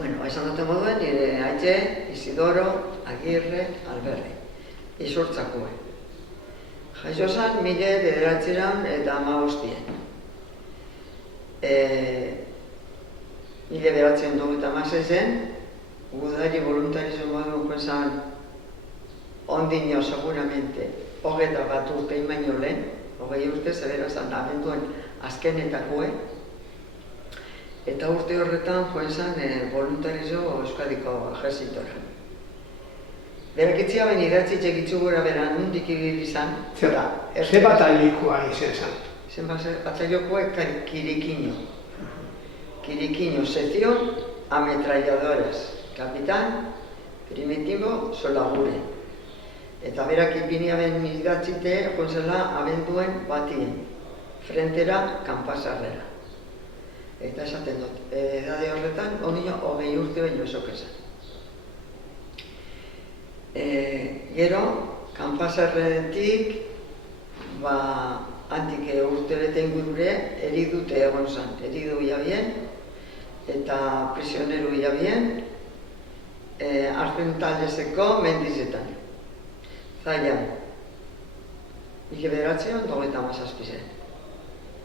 Bueno, esan dute moduen, nire aitze, Isidoro, Agirre, Alberri. Izurtzakue. Jaixo zan, 1915. 1916-en, gudari voluntarizio moduen joan zan, ondino, seguramente, 21 urte imaino lehen, 20 urte, zebera zan, abenduen azkenetakue, eta urte horretan joan zan voluntarizio Euskadiko ejerzitora. Berakitzia baina idatzitxe egitzu gora bera nundik ibili izan. Ze batailikoa izan zan? Zen bataliokoa Quiriquiño. Quiriquiño, sección ametralladoras. Capitán Primitivo Solagure. Eta berak ipinia ben idatzite joan zela abenduen batien. Frentera, kanpasarrera. Eta esaten dut, edade horretan, ondino 20 urte baino esokezan. Gero, kanpasarretik, handik urte bete ingurure, eridute egon zan. Eridu hilabien, eta prisioneru hilabien, Argentaldezeko mendizetan. Zailan, 1927.